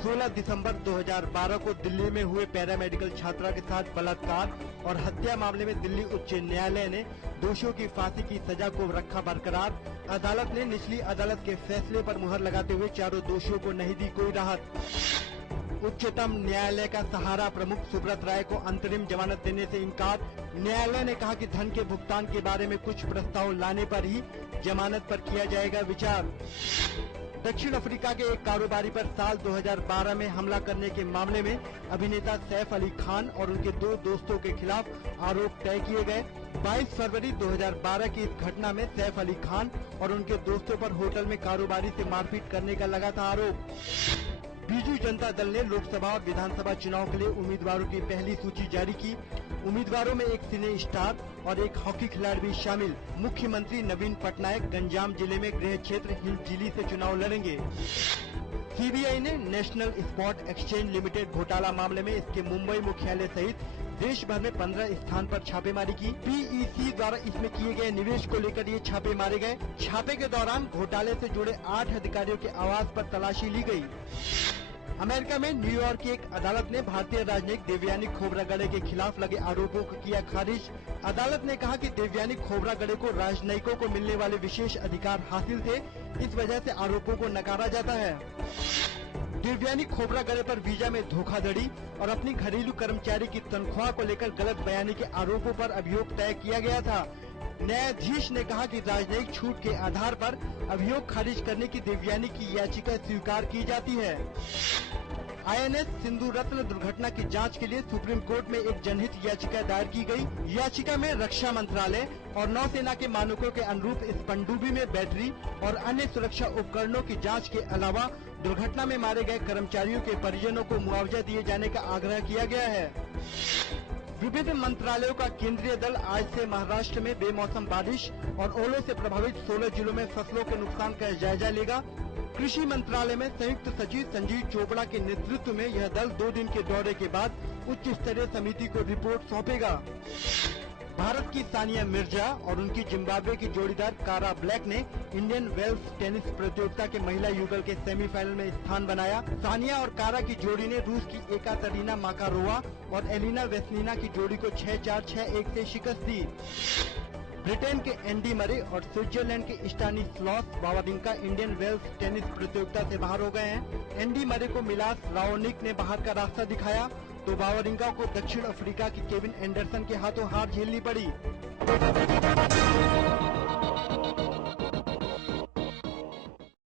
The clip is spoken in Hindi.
16 दिसंबर 2012 को दिल्ली में हुए पैरामेडिकल छात्रा के साथ बलात्कार और हत्या मामले में दिल्ली उच्च न्यायालय ने दोषियों की फांसी की सजा को रखा बरकरार। अदालत ने निचली अदालत के फैसले पर मुहर लगाते हुए चारों दोषियों को नहीं दी कोई राहत। उच्चतम न्यायालय का सहारा प्रमुख सुब्रत राय को अंतरिम जमानत देने से इनकार। न्यायालय ने कहा कि धन के भुगतान के बारे में कुछ प्रस्ताव लाने पर ही जमानत पर किया जाएगा विचार। दक्षिण अफ्रीका के एक कारोबारी पर साल 2012 में हमला करने के मामले में अभिनेता सैफ अली खान और उनके 2 दोस्तों के खिलाफ आरोप तय किए गए। 22 फरवरी 2012 की इस घटना में सैफ अली खान और उनके दोस्तों पर होटल में कारोबारी से मारपीट करने का लगा था आरोप। बीजू जनता दल ने लोकसभा और विधानसभा चुनाव के लिए उम्मीदवारों की पहली सूची जारी की। उम्मीदवारों में एक सिने स्टार और एक हॉकी खिलाड़ी भी शामिल। मुख्यमंत्री नवीन पटनायक गंजाम जिले में गृह क्षेत्र हिलजिली से चुनाव लड़ेंगे। सीबीआई ने नेशनल स्पॉट एक्सचेंज लिमिटेड घोटाला मामले में इसके मुंबई मुख्यालय सहित देश भर में 15 स्थान पर छापेमारी की। पीईसी द्वारा इसमें किए गए निवेश को लेकर ये छापे मारे गए। छापे के दौरान घोटाले से जुड़े 8 अधिकारियों के आवास पर तलाशी ली गई। अमेरिका में न्यूयॉर्क की एक अदालत ने भारतीय राजनयिक देवयानी खोबरागड़े के खिलाफ लगे आरोपों को किया खारिज। अदालत ने कहा कि देवयानी खोबरागड़े को राजनयिकों को मिलने वाले विशेष अधिकार हासिल थे, इस वजह से आरोपों को नकारा जाता है। देवयानी खोबरागड़े पर वीजा में धोखाधड़ी और अपनी घरेलू कर्मचारी की तनख्वाह को लेकर गलत बयानी के आरोपों पर अभियोग तय किया गया था। न्यायाधीश ने कहा कि राजनयिक छूट के आधार पर अभियोग खारिज करने की देवयानी की याचिका स्वीकार की जाती है। INS सिंधु रत्न दुर्घटना की जांच के लिए सुप्रीम कोर्ट में एक जनहित याचिका दायर की गई। याचिका में रक्षा मंत्रालय और नौसेना के मानकों के अनुरूप इस पनडुब्बी में बैटरी और अन्य सुरक्षा उपकरणों की जांच के अलावा दुर्घटना में मारे गए कर्मचारियों के परिजनों को मुआवजा दिए जाने का आग्रह किया गया है। विभिन्न मंत्रालयों का केंद्रीय दल आज से महाराष्ट्र में बेमौसम बारिश और ओलों से प्रभावित 16 जिलों में फसलों के नुकसान का जायजा लेगा। कृषि मंत्रालय में संयुक्त सचिव संजीव चोपड़ा के नेतृत्व में यह दल 2 दिन के दौरे के बाद उच्च स्तरीय समिति को रिपोर्ट सौंपेगा। भारत की सानिया मिर्जा और उनकी जिम्बाब्वे की जोड़ीदार कारा ब्लैक ने इंडियन वेल्स टेनिस प्रतियोगिता के महिला युगल के सेमीफाइनल में स्थान बनाया। सानिया और कारा की जोड़ी ने रूस की एकातेरिना माकारोवा और एलिना वेस्निना की जोड़ी को 6-4, 6-1 से शिकस्त दी। ब्रिटेन के एंडी मरे और स्विट्जरलैंड के स्टानिस्लॉस वावरिंका इंडियन वेल्स टेनिस प्रतियोगिता से बाहर हो गए हैं। एंडी मरे को मिलास राओनिक ने बाहर का रास्ता दिखाया तो वावरिंका को दक्षिण अफ्रीका की केविन एंडरसन के हाथों हार झेलनी पड़ी।